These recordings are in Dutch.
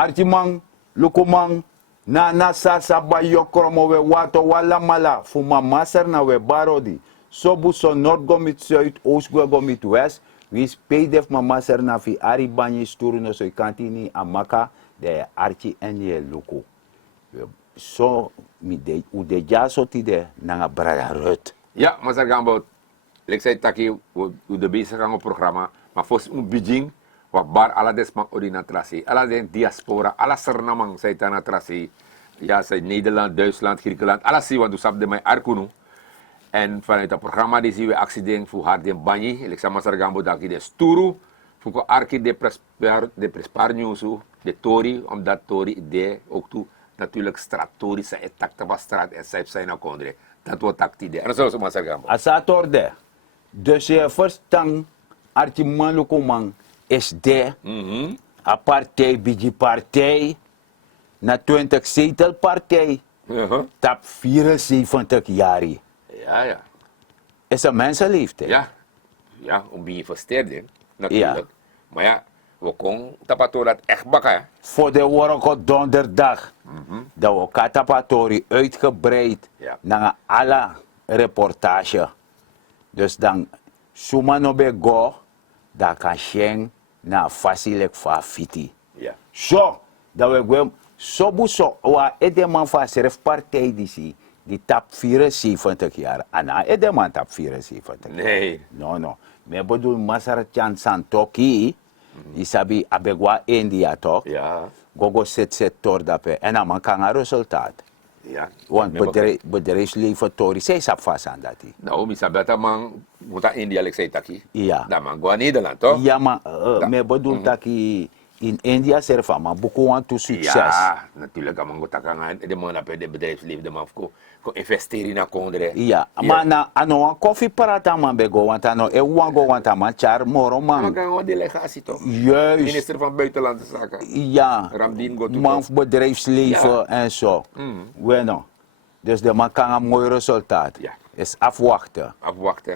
artimang, lukumang, na sasa ba yokromo we wato wala mala, fuma maser na we barodi. Sobu so Noord gomit Zuid, Oost gomit West. We spedef ma maser na fi ari banyi sturu no so kantini amaka de archi enye luku. So mi de u de jaso ti de nanga brada rut. Ja, maar zeg gaan ik zei taki u de bezig gaan op programma, maar volgens een bijing wat bar ala desma ordinatrasi, ala de diaspora, ala sernamang zei tanatrasi, ja zei Nederland, Duitsland, Griekenland, ala si wat usap de mij arkunu. En vanuit het programma die zien we accident voor Hardin Banyi, ik zeg maar Sargambo daki de sturu, voor arki de presparniusu, de tori, omdat tori de ook toe natuurlijk stratori sa etakta straat en zij zijn akondre. Dat wordt tactiek. En dat is maar Sargambo. Asatorde. Dus je verstand artiman lukumang is de a partij bigi partij na 20 zetel partij tap 74 jaar. Ja. Is een mensenleeftijd. Ja, om te investeren natuurlijk. Ja. Maar ja, we kunnen tapato dat echt bakken. Voor de worko donderdag dat we katapatori uitgebreid naar alle reportage. Dus dan suma no be go dat kan schenken na fasilek fa fiti. Ja. Zo, dat we gaan so wa edeman fa serf partij die tap 74 jaar. Ana edeman tap 74 jaar. Nee. No. Me bedoel Masara Chan Santoki, die sabi abegwa India toch? Ja. Gogo set tor dape. En dan man kan een resultaat. Ja. Want bedrijfsleven tori, zij sap vast aan dat. Nou, misabel dat man moet aan India, ik zei taki. Ja. Dat man gewoon Nederland toch? Ja, maar me bedoel taki in India serva, maar boeken aan toe succes. Ja, natuurlijk. Man moet aan de man op het bedrijfsleven, de man ko investeren in akondre. Ja, maar na ano koffie parata man bego, want ano wango want man char moro man. Maar kan delegatie toch? Juist. Minister van Buitenlandse Zaken. Ja. Ramdin go Man bedrijfsleven en zo. Bueno. Dus de man kan een mooi resultaat. Ja. Is afwachten.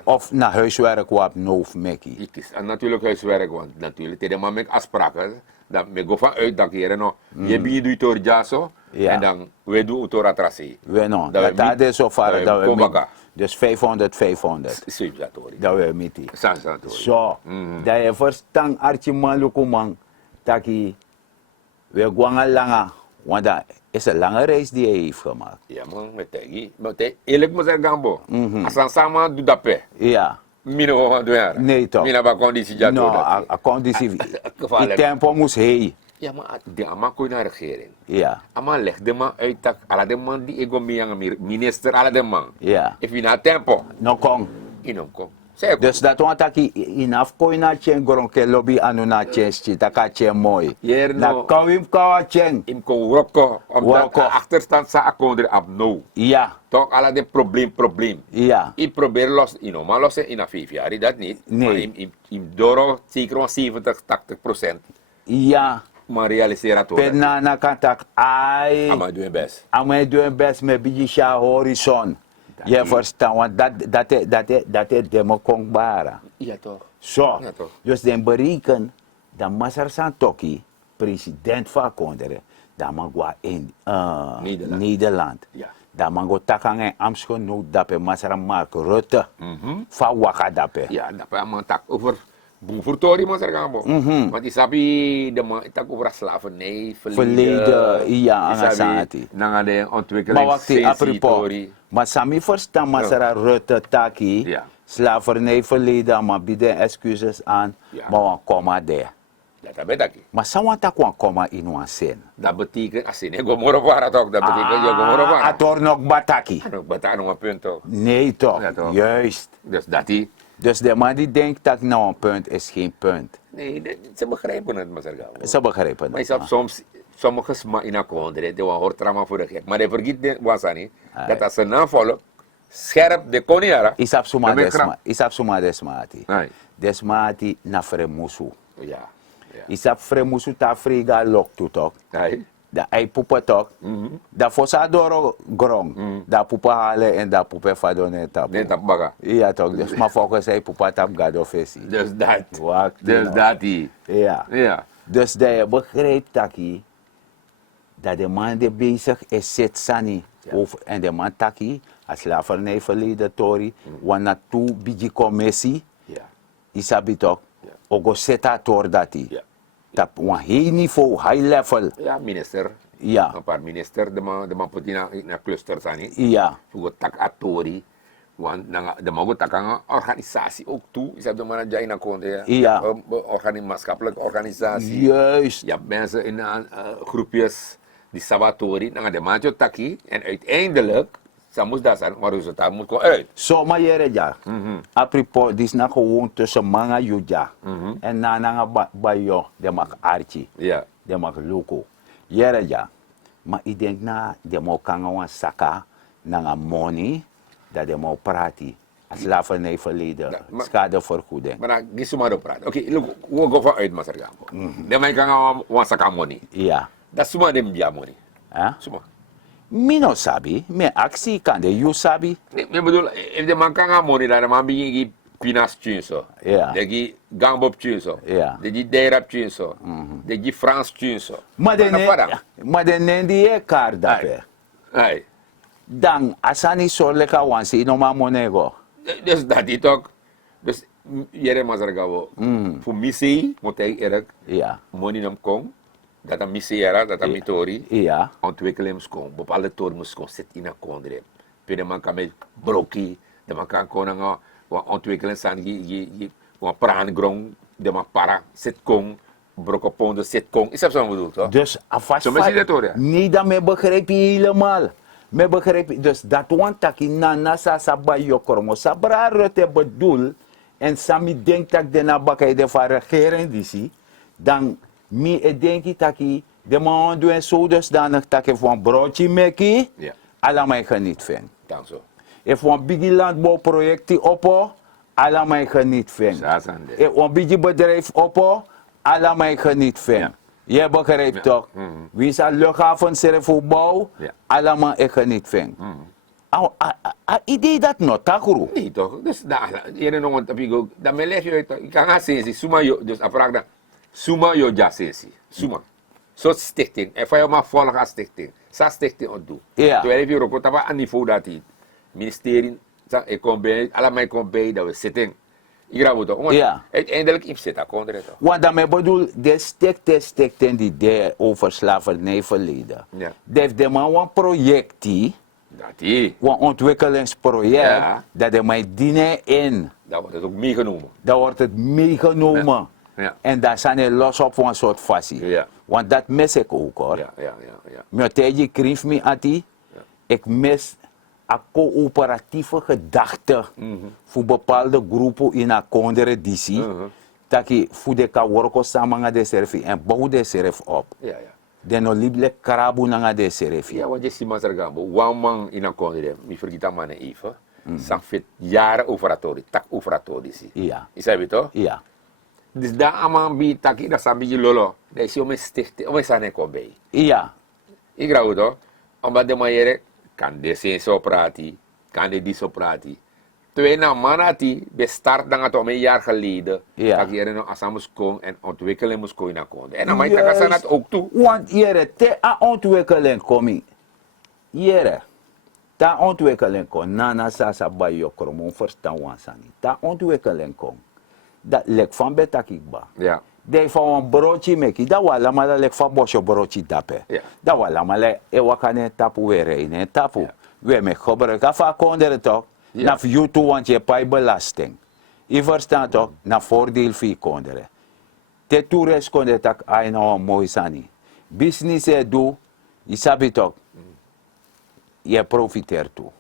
Of naar huiswerk wat noof meki. Het is natuurlijk huiswerk, want natuurlijk tegen man met afspraken. Dat me go van uit dat hier no. Je biedt door jaso en dan we doen autoratrasie. We no. Dat is zo ver dat we met. Dus 500. Dat we met die. Zo. Dat je verstaan archie lukumang taki we gaan langer, want dat is een lange reis die hij heeft gemaakt. Ja man, met tegi. Maar eerlijk moet zeggen gambo. Als samen doet dat pe. Ja. Mino van doen. Nee toch. Mina ba conditie jato. No, a conditie. Die tempo moest hij. Ja, maar de ama kon naar regering. Ja. Ama leg de man uit dat alle de man die ego minister alle de man. Ja. If je na tempo. No kon. Inom kon. Dus dat want dat inaf kon na chen gronke lobby anu na chen taka chen mooi. Na kawim kawa chen. Im kon rokko omdat achterstand sa akonder ab no. Ja. Toch alle de probleem. Ja. Ik probeer los maar los in a 5 jaar dat niet. Nee. Maar im doro zeker 70-80%. Ja. Maar realiseer dat ook. Na kantak ai. Ama doen best. Ama doen best met bijisha horizon. Je verstaan, want dat is demokongbaar. Ja toch. Zo. Ja, toch. Dus dan berekenen dat Masar Santoki, president van Kondere, dat man gaat in Nederland. Ja. Dat man gaat takken en Amsgenoot dat Masar Mark Rutte van Waka dat. Ja, dat man tak over boevertori maar zeggen we. Want die sabi de man tak over slavernij verleden. Ja, angasati. Na de ontwikkeling. Maar Sami verstaan Masar Rutte taki. Slavernij verleden, maar bieden excuses aan. Maar we komen daar. Dat betekent. Maar sawan tak wan komen in een zin. Dat betekent als je gomoro para toch, dat betekent je gomoro para. Ator nog bataki. Nog bataki nog een punt toch? Nee toch, juist. Dus dat die. Dus de man die denkt dat nou een punt is geen punt. Nee, ze begrijpen het maar zeggen. Ze begrijpen het. Maar soms sommige sma in een kondre, die hoort drama voor de gek. Maar de vergeet was niet dat als ze navolgen, scherp de koniara. Isap suma desmati. Desmati na fremusu. Ja. Isap fremusu ta friga lok tu tok. Da ai pupa tok. Da fosa doro grong. Da pupa hale en da pupa fadone tap. Nee, tap baga. Ja toch. Dus maar volgens hij pupa tap gado fesi. Dus dat. Dus dat die. Ja. Dus dat je begrijpt taki. dat de man die bezig is, zit sani. En de man taki, als slavernijverleden tori, wana tu biji commissie, Ja. isabi toch, ogo seta tor dati. Ja. Tap wan high niveau, high level. Ja, minister. Ja. Een paar minister, de man put in een cluster sani. Ja. Fugo tak atori. Want de mogen tak een organisatie ook toe. Is dat de man dat in konde. Ja. Maatschappelijke organisatie. Juist. Je hebt mensen in groepjes die sabatori. Dan de man je taki. En uiteindelijk, ze moest dat zijn, maar resultaat moet gewoon uit. Zomaar jere ja. Apropos, dit is nou gewoon tussen manga juja. En na bayo, de mag archie. Ja. De mag loko. Jere ja. Maar ik denk na, de mag kangen saka, na money, dat de mag prati. Als slavernijverleden, Ja, maar- schadevergoeding. Maar dan gaan we maar praten. Oké, look, we gaan vanuit Masargambo. De man kan gaan saka money. Ja. Dat is zomaar de mbia money. Huh? Zomaar. Mino sabi, me actie kan de you sabi. Nee, ik bedoel, if de man kan gaan money, dan de man begin die pinas tjunso. Ja. De gambop tjunso. Ja. De deirap tjunso. De Frans tjunso. Maar de nendi e kaart dape. Hey. Dan, asani soleka wansi no ma monego. Dus dat is toch. Dus jere Masargambo. Voor missie moet hij erg Ja. money nam kom. Dat een missie era, dat een mitori. Ja. Ontwikkelingskom, bepaalde toren zit in een kondre. Pede man kan met broki, de man kan konen ontwikkelen zijn een praangrong, de man para zit kong, brokopondo zit kong. Is dat zo bedoeld, toch? Dus afas Zo mensen dat hoor, ja. niet dat me begrijp je helemaal. Me begrijp je. Dus dat want taki na nasa sa yo kormo. Sa bra rote bedoel. En sami denk tak de na bakay de van regering disi. Dan mi denk ik taki de man doen zo dusdanig taki van broodje meki. Ja. Alla mij geniet van. Dan zo. If een big landbouwproject oppo, alla mij geniet van. Zo zijn de. If een big bedrijf oppo, alla mij geniet van. Ja. Je begrijpt toch? Wie is een luchthaven bouw, Ja. alla mij geniet van. Idee dat nog, takuru. Nee, toch? Dus daar, jere nog een tapigo, dan me leg je uit, ik kan gaan zien, suma yo, dus dan vraag dat, suma yo ja sensi, suma. Zo stichting, en van jou maar volgen als stichting. Sa stichting ontdoen. Ja. Toen heb je ook wat aan niveau dat die ministerie, ik kom bij, allemaal kom bij dat we zitten. Ik raad het toch? Want Ja. uiteindelijk ik zit daar kon er toch? Want daarmee bedoel, de stichting die daar over slavernijverleden. Ja. Dat de man een project die, Dat die, een ontwikkelingsproject, Ja. dat de mij dienen in. dat wordt het ook meegenomen. Dan wordt het meegenomen. Ja. Ja. En daar zijn er los op een soort fasie. Ja. Want dat mis ik ook hoor. Ja. Mijn tijdje kreeg me ati. Ja. Ik mis een coöperatieve gedachte voor bepaalde groepen in een kondere DC. Dat je voor de kan werken samen met de servi en bouw de serf op. Ja. De no lible karabu na de serfi. Ja, want je ziet maar zeggen, one man in een kondre, mi vergita man even, sanfit jaren operatori, tak operatori si. Ja. Is dat toch? Ja. Dus daar allemaal bij taki, dat zijn beetje lolo. Dat is om een stichting, om een sane kom bij. Ja. Ik raad het toch? Omdat de manier kan deze zo praten, kan die zo praten. Twee na manati, bestart dan het om een jaar geleden. Ja. Dat je nog aan moest komen en ontwikkelen moest komen naar konde. En dan mag je dat ook toe. Want jere, te a ontwikkeling komi. Jere, ta ontwikkeling kom. Nana sasa bayo kromo verstaan wansani. Ta ontwikkeling kom. Dat lek van betakikba. Ja. De van een broodje meki. Dat wala maar dat lek van bosje broodje dape. Ja. Dat wala maar lek e wakane tapu weer in tapu. Ja. We me gebruiken af kondere toch. Ja. Na voor toe want je pay belasting. Je verstaat toch? Na voordeel voor kondere. Te toerist konde tak ay no mooi sani. Business e do, je sabi toch. Je profiteert toe.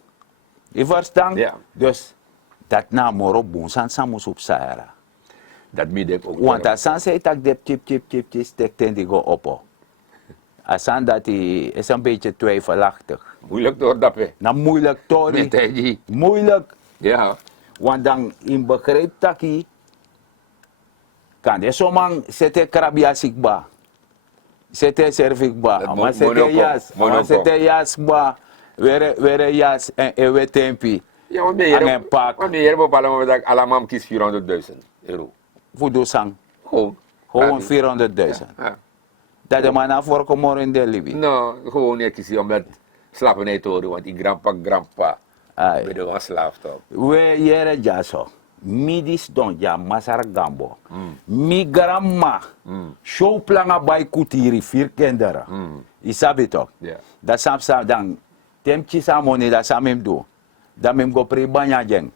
Je verstaan? Ja. Dus dat na moro bonsan samus op Sahara. Dat midden ook. Want asan say tak de chip stek ten die go oppo. Asan dat is een beetje twijfelachtig. Moeilijk door dat hè. Na moeilijk tori. Met die. Moeilijk. Ja. Want dan in begreep taki kan de somang sete krabiasikba. Sete servikba. Dat Maar sete jas. Maar sete jas ba. Were jas en ewe tempi. Ja, want Aan meer een pak. want meer bepalen we dat allemaal kies 400.000 euro. Voor de sang. Gewoon. Gewoon 400.000. Ja. Dat de man voor komen in de Libië. Nou, gewoon niet kiezen omdat slavernij te horen, want die grandpa Ai. ben een slaaf toch. We jere jaso. Midis don ja masar gambo. Mi grandma. Show planga bij kutiri 4 kinderen. Isabi toch? Ja. Dat sam dan. Temchi samoni dat samim do. Dat mem go pre banya jeng.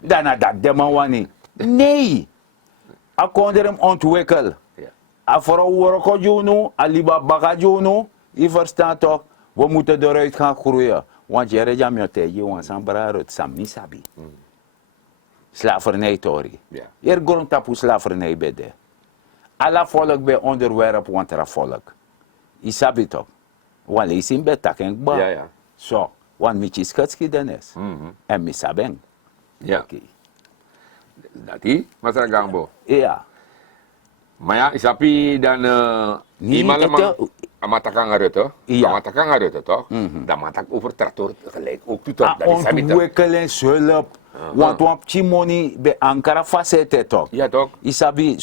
Daarna dat de man wani. Nee. A konderem ontwikkel. Ja. A vooral worko juno, a liba baga juno. Je verstaat toch? We moeten eruit gaan groeien. Want je redt je tegen want san brarut sam misabi. Slavernij tori. Ja. Hier grond tapu slavernij bede. Alla volk bij onderwerp want er volk. Isabi toch? Want lees in bed taken ba. Ja, ja. Zo. Want mi geschiedenis. En mi saben. Ja. Oké. Dat die, Masara Gambo. Ja. Maar ja, isapi dan Nee, iemand het- man amatakang ngaruto. Ja. Amatakang ngaruto toch? Dan matak over tractor gelijk ook toe toch. A Dat is isabi toch? ontwikkelingshulp. Want wap chimoni be ankara facete toch? Ja toch? Isabi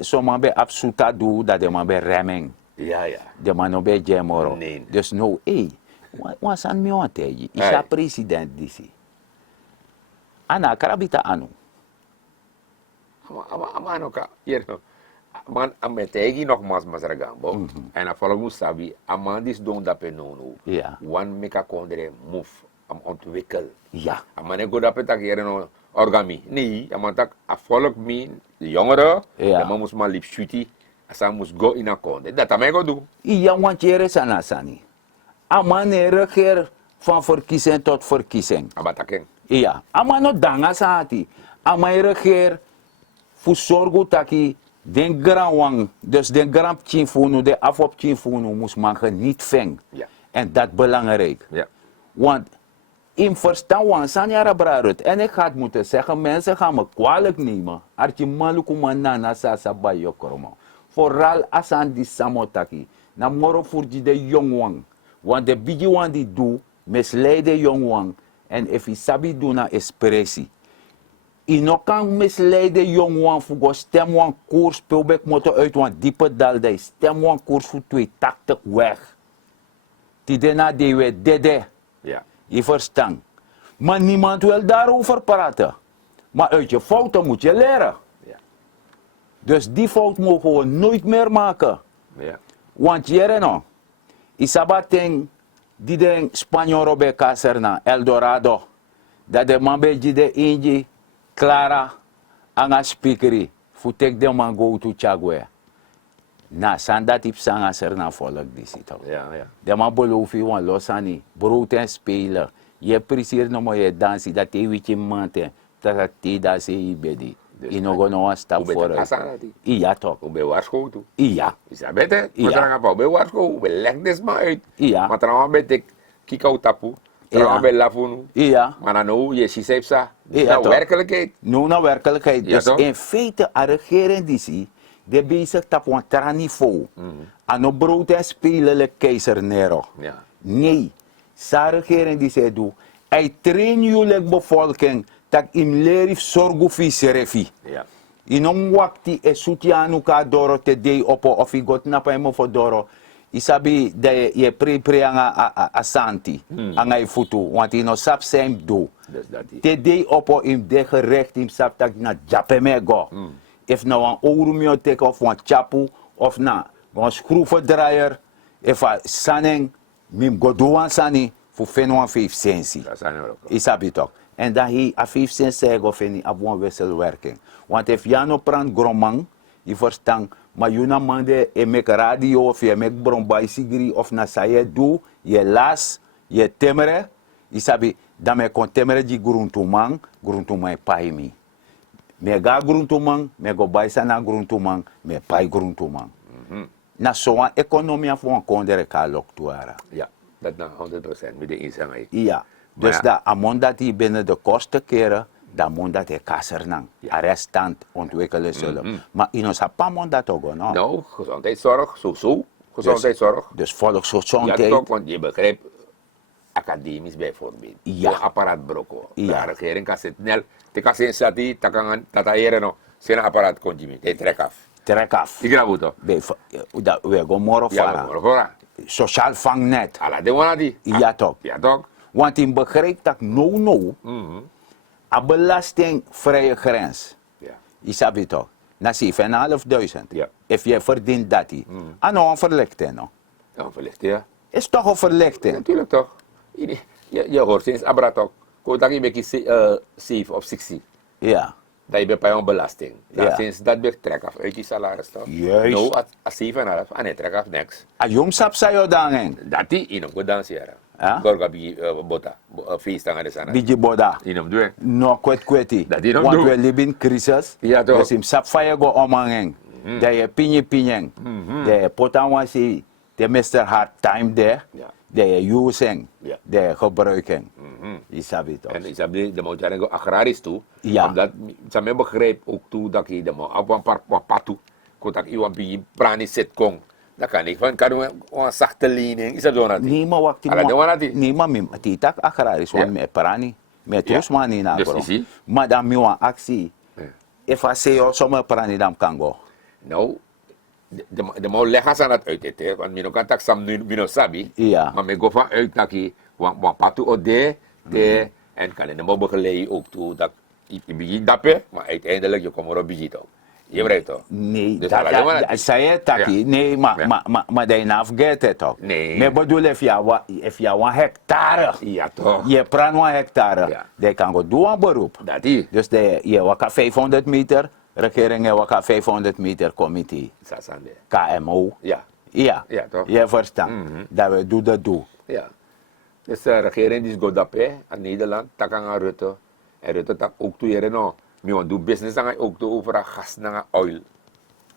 soma be absoluta do dat de man be remeng. Ja, ja. De man no be jemoro. Nee. Dus no, wan san mi wan teji. Isa Hey. president disi. Ana karabita anu. Ama ano ka, hier no. Man ametegi nogmaals Masara Gambo. En dan volgens mij sabi, amandis don dat penonu. Ja. Wan meka kondre move am ontwikkel. Ja. Amane go dat petak hier no orgami. Nee, amantak a volk mi de jongeren. Ja. Dan moest maar liep shuti. Asa moest go in a konde. Dat amai go doen. Iya want jere sana sani. Amane regeer van verkiezing tot verkiezing. Abataken. Iya, ama no danga saati. Ama regeer fu sorgu taki den gran wang, dus den gran chinfunu, de afop chinfunu moest man geniet veng. Ja. En dat belangrijk. Ja. Want in verstaan wan san jara brarut. En ik ga het moeten zeggen, mensen gaan me kwalijk nemen. Archie maluku manana sasa bayokoroma. Vooral asan die samotaki. Na moro furji de jong wang. Want de bigi wan die doe, misleide jong wang. En if je sabi do na expressie. Ino kan misleide jong wan fugo stem wan koers speelbek motor uit wan diepe dal de stem wan koers voor 2 taktek weg. Tidena de we dede. Ja. Je verstaan. Maar niemand wil daarover praten. Maar uit je fouten moet je leren. Ja. Dus die fout mogen we nooit meer maken. Ja. Want jere no, isabateng die den Spanjoro be kaserna Eldorado. Dat de man be de inji Clara anga speakeri. Futek de man go to Chagwe. Na sandat ip sanga serna volk disi toch. Ja. Ja. De man beloof je wan losani. Brood en spelen. Je presier no mo je dansi. Dat je witje mante. Dat je dat se je bedi. Dus Je nog een stap Ube vooruit. takasa die. Iya toch. Ube waarschuw toe. Iya. Isabete, Ja. Masara Gambo. Ube waarschuw. Ube leg des maar uit. Ja. Maar trouwens betek kikau tapu. Trouwens be lafunu. Iya. Maar dan nou je sisepsa. Ja, Nou toch. werkelijkheid. Nu naar werkelijkheid. Ja, Dus toch? in feite, a regering die zie, de bezig op een traniveau. Aan een brood en spelen le keizer Nero. Ja. Nee, sa regering die zei doe, hij train jullie bevolking, dat im lerif zorgu fi serefi. Ja. Inom wakti e sutianu ka doro te dei opo of i got napa emo fo doro. Isabi de ye pre a santi, anga i futu, want ino sap sem do. Dus dat die. Te dei opo im de gerecht im sap tak na japeme go. If nou een oorumiotek of een chapu of na een schroevendraaier, if a saneng mim godoan sani voor fenwan 5 sensi. Dat zijn er ook. Isabi toch. En dan hij a 5 cent zeg of in a one wisselwerking. Want if jano prang gromang, je verstaan, maar je mande e mek radio of je mek brombai sigri of na saye do, je las, je temere, isabi, dan me kon temere di gruntumang paimi. Me ga gruntumang, me go baisa na gruntumang, me pai gruntumang. Na zo'n economie voor een kondere kalok tuara. Ja, dat nou 100% met de inzang. Ja, dus ja. dat amon dat hij binnen de kosten keren, dan moet dat hij kasser nang. Ja. Arrestant ontwikkelen zullen. Maar in ons apamon dat ook no. Nou, gezondheidszorg, zo. Gezondheidszorg. Dus Ja, volksgezondheid. toch, want je begrijpt, academisch bijvoorbeeld. Ja. De apparaat broko. Ja. De regering kan zitten, te kan zijn stati, dat kan dat no, zijn apparaat continu, hij trekt af. Trek af. Ik graag toch. We gaan morgen Ja, varen. maar hoor. Sociaal vangnet. Ala de wana die. Ja toch. Ja toch. Want in begrijp dat no. A belastingvrije grens. Ja. Je sabt het toch. Na 7.500. Ja. If je verdient dat. Ano een verlichting. No? Ja, verlicht ja. Is toch een verlichting? Natuurlijk toch. Je hoort sinds Abra toch. Kodak je beetje 7 of 60. Ja. Dat je bij een belasting. Dan Ja. sinds dat je trek af uit je salaris toch. Juist. Nou, als 7,5 en hij trek af niks. A jong sap sayo dangen. Dat die in hem danseren. Ja? Gorga bi bota. Feest aan de sana. Biji boda. In hem doen. No kweti. Dat die nog Want doen. we leven in crisis. Ja, toch. Dus im sap fire go omangeng. Dat je pinje. Dat je potanwasi. De Mr. Hard time there. Ja. Dat je using. Ja. Dat je gebruiken. Je sabt het toch. En ik heb de motor go agrarisch toe. Ja. Omdat ze me begrijp ook toe dat je de mo op een paar patu. Kodak je een beetje prani zit kong. Dat kan ik van kan een zachte lening. Is dat zo natuurlijk? Nee, maar wacht. Ala, de wana die. Nee, maar die tak agrarisch. Want Ja. me parani. Me Ja. trus mani na Dus bro. is ie? Maar dan mi wan actie. Ja. If I say yo, sommige parani dan kan go. Nou, de mo leggen aan het uit hè, want mino kan tak sam mino sabi. Ja. Maar me go van uit dat je wan patu ode de en kan de mo begeleiden ook toe dat je begint dappen, maar uiteindelijk je komt erop begint ook. Je begrijpt toch? Nee, Dus ala, de wana die. zei je taki. Ja. Nee, Ja. maar dat je nou vergeet het toch? Nee. Maar bedoel, if je 1 hectare, Ja toch. je praat 1 hectare, Ja. dan kan je doen een beroep. Dat die. Dus je waka 500 meter, regering je waka 500 meter committee, Sasande. KMO. Ja. Ja, Ja, toch? je verstaat. Mhm. Dat we doen dat doen. Ja. Dus de regering die is goed op aan Nederland, tak aan Rutte. En Rutte tak ook toe hier no. Mi want doen business dan ook toe over gas en oil.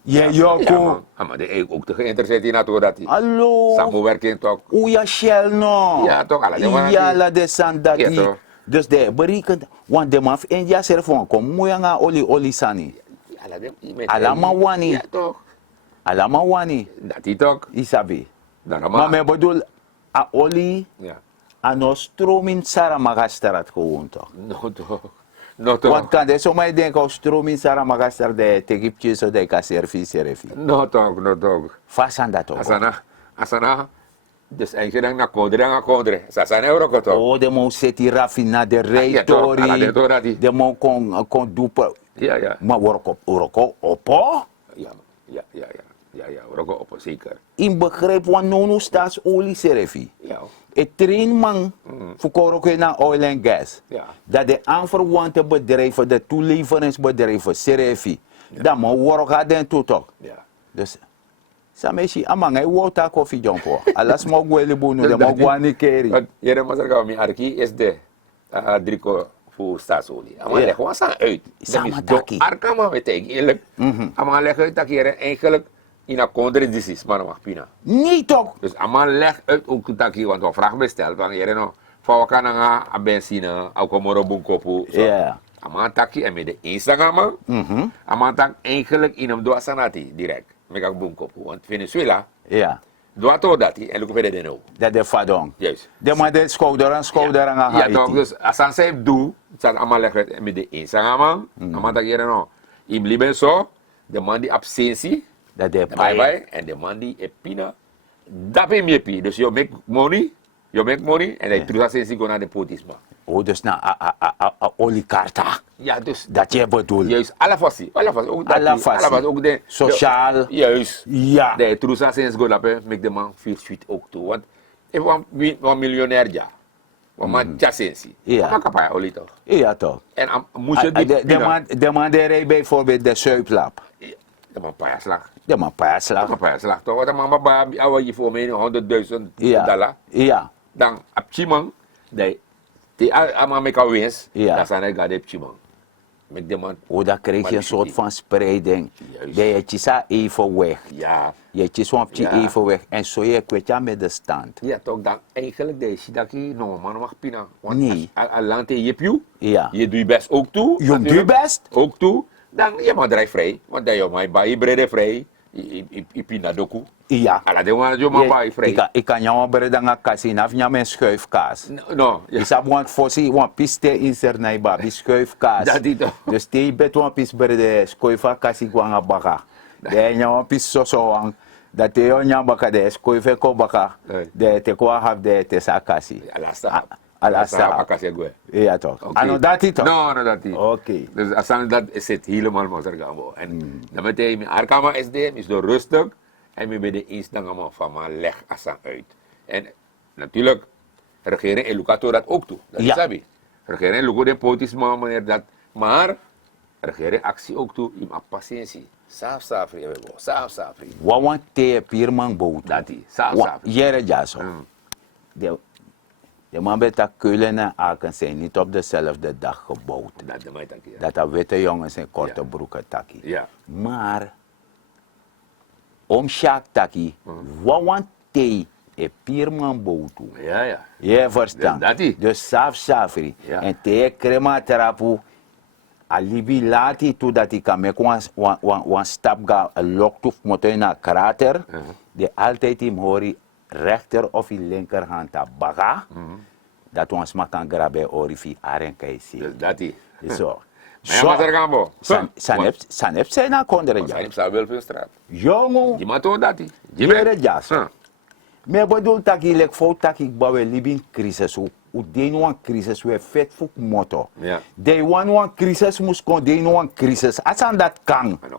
Ja, Ja, kom. man. Ah, maar die is ook te geïnteresseerd in naartoe dat die. Hallo. Samenwerking toch. Oya Shell no. Ja, toch, ala, de wana Ja, die. la de sandati. Ja, toch. Dus de berekend, want de man in India zelf van kom moeia nga oli sani. Ala dem. Alama wani. Ja toch. Alama wani, Dat die toch. isabi. Daarom Maar me bedoel, a oli, Ja. a no stroom in Saramagastarat gewoon toch. No toch. No toch. Want kan de zomaar denken, o stroom in Saramagastar de tegipje zo de ka service. No toch, no toch. Fasan dat toch. Asana. Dus eigenlijk na kodre. Sasana euro ko toch. Oh, de mo seti rafina de ja, toch. Ala, de reitori. toch dat die. De mo kon dupe. Ja, ja. Maar worko opo. Ja, Roko op zeker. In begrijp van nono staatsolie serefi. Ja. Het train man voor naar oil en gas. Ja. Dat de aanverwante bedrijven, de toeleveringsbedrijven, serefi. Dat man worka den toetok. Ja. Dus, sameshi amang ay wota koffie jompo. Alas mo gweli bunu de mo gwani keri. Want jere masar ka mi arki is de driko voor staatsolie. Ama Ja. leg gewoon staan uit. Sama Dat is do taki. arka maar met eigenlijk. Ama leg uit dat jere eigenlijk in een kondre disis maar mag pina. Niet toch? Dus ama leg uit ook dat je want we vraag besteld van jere no. Van we kan a benzine, au komoro bunkopu. Ja. Ama taki en met de Instagram. Ama tak eigenlijk in hem doa sanati direct. Met een bunkopu. Want Venezuela Ja. doa to dat en look verder de no. Dat de fadong. Juist. De man de schouder aan schouder aan Ja, Haiti. toch. Dus als aan zij doet, dat allemaal leggen met de Instagram. Maar dat je no. In Liben zo, de man die absentie, Dat de de paai. bye en de man die epina. Dat ben je pi. Dus je make money, en dan terug absentie gaan naar de potisma. Oh, dus na olikarta. Ja, dus Dat je bedoelt. juist alle fasie, ook dat. Alle fasie. Ook de Sociaal. Juist. Ja. De terug absentie gaan naar make de man feel sweet ook toe. Want even een miljonair ja. Want man absentie. Ja. Maar kapaj olie toch. Ja toch. En moest je die De man die rijdt bijvoorbeeld de Zuiplap. de man paasslag. De man paasslag. Maar paasslag toch? Want de man maar ouwe je voor mij $100,000. Ja. Ja. Dan op Chimang, die allemaal met elkaar wens, Ja. dat zijn er op Chimang. Met de man. Oh, dan krijg je een soort van spreiding. Juist. Dat je tjisa even weg. Ja. Je tjisa Ja. even weg. En zo je kwet je met de stand. Ja, toch dan eigenlijk deze dat je no man mag pina. Want Nee. als land je piu, Ja. je doet je best ook toe. Je doet je natuurlijk. best. Ook toe. Dan je mag drijf vrij. Want dan je mag bij brede vrij. Je pina doku. Ja. Alla de man je mag bij vrij. Ik kan jou bere dan een kassie af je mijn schuifkaas. No. Is dat want fossi want piste in sernaiba, die schuifkaas. Dat die toch. Dus die bet want pis bere de schuifa kassie kwanga baka. De nyawa piso so wang. Dat te yon nyamba ka de sko ife ko baka. De te kwa have de te sakasi. Alasta. Alasta. Akasya gue. Ja toch. Oké. Ano dati toch? No, no dati. Oké. Dus asang dat is het helemaal Mazargambo. En dan meteen, mijn Arkama SDM is door rustig. En we bij de eens dan allemaal van maar leg asang uit. En natuurlijk, regering en Lucato dat ook toe. Dat is Ja. sabi. Regering en Lucato de potis manier dat. Maar, regering actie ook toe, in patiëntie. Saaf, saaf, Wawan te pirman bout. Dati, saaf. Jere jaso. De man beta Keulen en Aken zijn niet op dezelfde dag gebouwd. Dat de mij taki. Dat er witte jongens in korte Ja. broeken taki. Ja. Maar, om Sjaak taki, wawan te e pirman bout. Ja. Je verstaan. Dat die. Dus safri. Ja. En te crema trapu. Alibi lati tu dat ik kan maken wan stap ga loktuf motor na krater. De altijd im hori rechter of in linkerhand a baga. Dat ons ma kan grabe orifi aren kai si. Dus dat die. Zo. Maar ja, Mazargambo. San heb zijn na kondere Zijn ja. op wel veel straat. Jongo. Je maakt dat die. Jere jas. Me bedoel taki lek fout taki bawe libin crisis u den wan crisis we vet fuk moto. Ja. De wan crisis mus kon den wan crisis. Asan dat kan. Met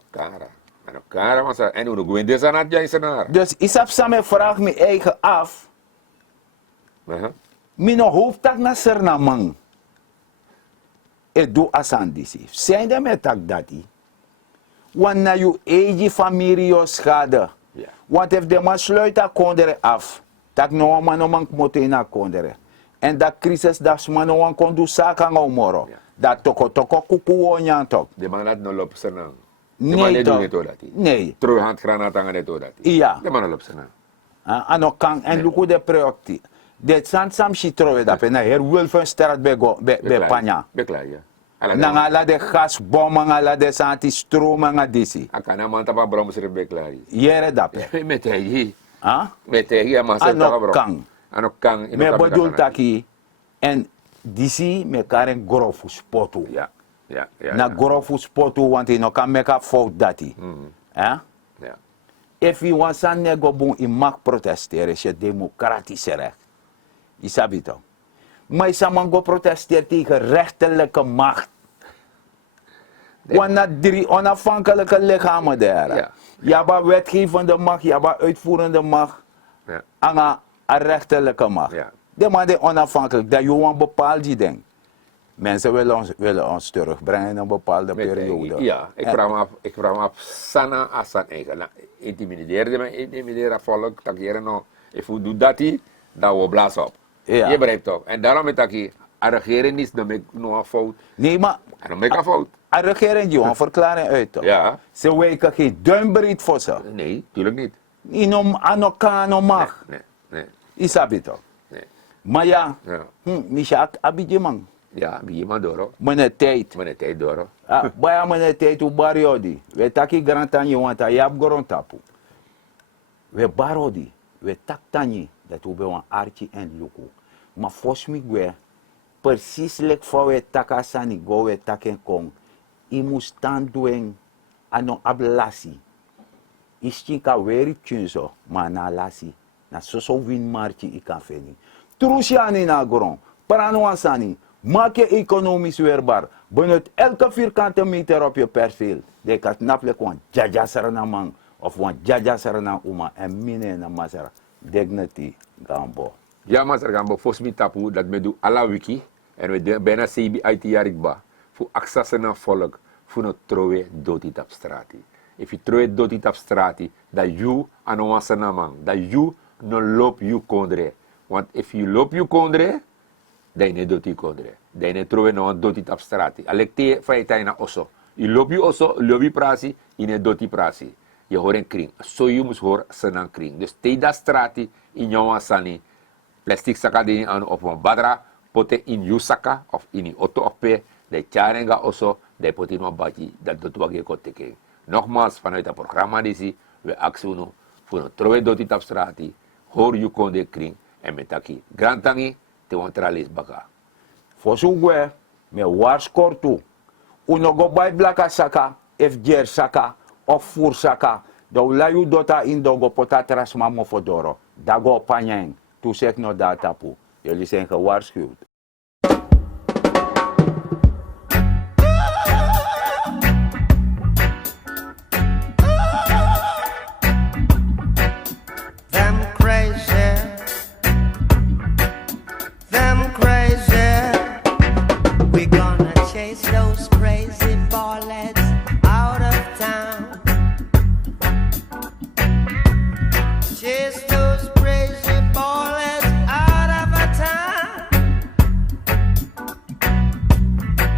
elkaar, maar en hoe doen we aan het jijsenaar? Dus isap samen vraag me eigen af. Mino hoofdtak na sernamang. E do asan disi. Zijn de met tak dati. Want na je eigen familie schade. Ja. Want if de man sluit kondere af. Tak no man mote na kondere. En dat crisis dat man no wan kon do saka ngomoro. Ja. Dat toko kuku onyan tok. De man had no lop senang. De man Nee doen toch. het ook dat die. Nee. Terug handgranaat aan het ook dat die. Ja. De man lop senang. Ano kang en luku de preokti. De san sam shitrowe da pena her wilfen strat be panya. Beklaar je. Nangala de gasbommen ala de santi stromen nga disi. Akana man tapa brom ser beklaar je. Yere dape. Met hij. Ah? Met hij maar sen tapa Ano brom. kang. Ano kang. Me bedoel taki en disi me karen grofu spotu. Ja. Na grofu spotu want ino kan meka fout dati. Eh? Ja. If je was aan nego bon je mag protesteren, is je democratische recht. Je sabi toch? Maar je man go protesteren tegen rechterlijke macht. Want na drie onafhankelijke lichamen daar. Ja. Je hebt wetgevende macht, je hebt uitvoerende macht. Ja. En een rechterlijke macht. Ja. De man is onafhankelijk, dat je een bepaald ding. Mensen willen ons terugbrengen in een bepaalde periode. Ja, ik vraag me af, sana asan eigen. Intimideer volk, tak hier no. If we do dat, dan we blaas op. Ja. Je begrijpt toch? En daarom is dat hier, de regering is dan nog een fout. Nee, maar En dan maak een fout. de regering die een verklaring uit toch? Ja. Ze wijken geen duimbreed voor ze. Nee, tuurlijk niet. Inom anokano mag. Nee. Isabi toch? Nee. Maar ja, Ja. Misha abidje man. Ja, wie je maar door. Meneer tijd. Maar net tijd door. Baya meneer tijd u bariodi. We taki grantanyi want a yab goron tapu. We barodi. We taktanyi dat we een archi en luku. Maar volgens mij we precies like voor we takasani go we taken kong. I moest stand doen ano ablasi. Istinka weri tjunzo maar na lasi. Na soso win marchi I kan feni. Trusiani na goron. Paranuansani. Maak je economisch weerbaar. Benut elke vierkante meter op je perceel. De kan napelijk wan jaja sarana man. Of wan jaja sarana uma. En mine na masara. Dignity gambo. Ja, maar er gaan volgens mij tapu dat we doen alla wiki. En we doen bijna CBI jaar voor access naar volk. Voor een trouwe dotit op straat. If je trouwe dotit op straat, dat you aan ons naam. Dat you no loop you kondre. Want if you loop you kondre, dan je dotit kondre. Dan je trouwe no dotit op straat. Alekte feita na osso. Je loop you osso, loop je prasi, in een dotit prasi. Je hoort een kring. Zo je moet horen senang kring. Dus te dat straat in jouw sani. Plastic saka dini anu op een badra, pote in you saka of in die auto oppe, de charenga osso, de pote no bati, dat doet wage koteke. Nogmaals, vanuit het programma disi, we actionen voor een trouwe doti tapstrati, hoor you konde kring, en met taki grantangi, te wantralis baka. Voor zo'n me waarschuwt toe. Uno go bij blaka saka, if jer saka, of fursaka. Do layu dota indogo potatras mamofodoro. Dago panyeng. Toesek no datapu. Jullie zijn gewaarschuwd. Them crazy. We're gonna chase those crazy ballets out of town. Chase those crazy ballets out of a town.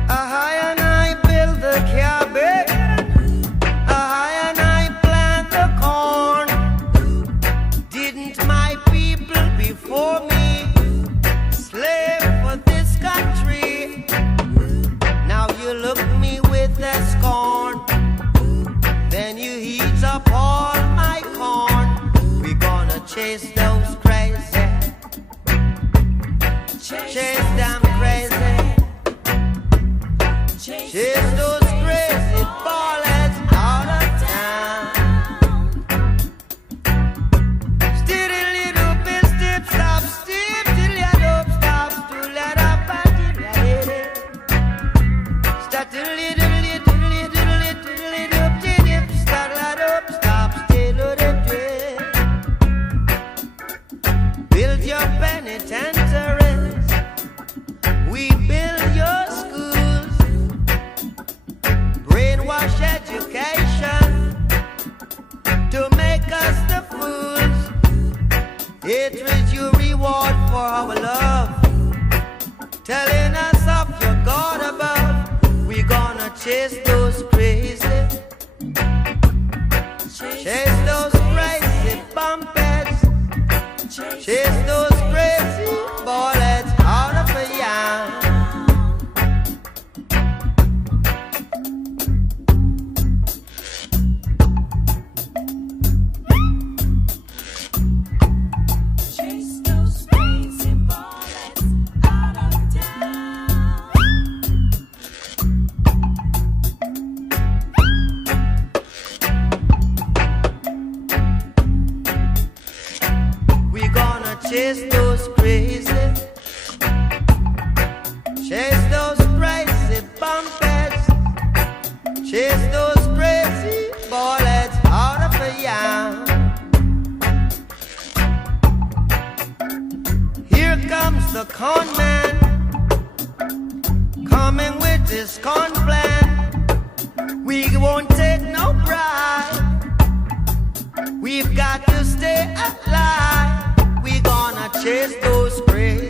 High and I build the cabin. High and I plant the corn. Didn't my people before me slave for this country? Now you look me with that scorn. Then you heat up all my corn. We gonna chase those crazy. Chase them crazy. Chase those crazy ballets out of town. Still little bit step stop step till you don't stop to let up and till you start to little start let up stop still build your penitentiaries. We build your schools. Brainwash education to make us the fools. Hatred you reward for our love, telling us of your God above. We gonna chase those crazy, chase those crazy bumpets, chase those crazy bullets out of a yam. Chase those crazy bullets out of town. We gonna chase those crazy, chase those crazy bumpets, chase those crazy bullets out of a yam. Here comes the con man, coming with his con plan. We won't take no bribe. We've got to stay alive. We gonna chase those crazy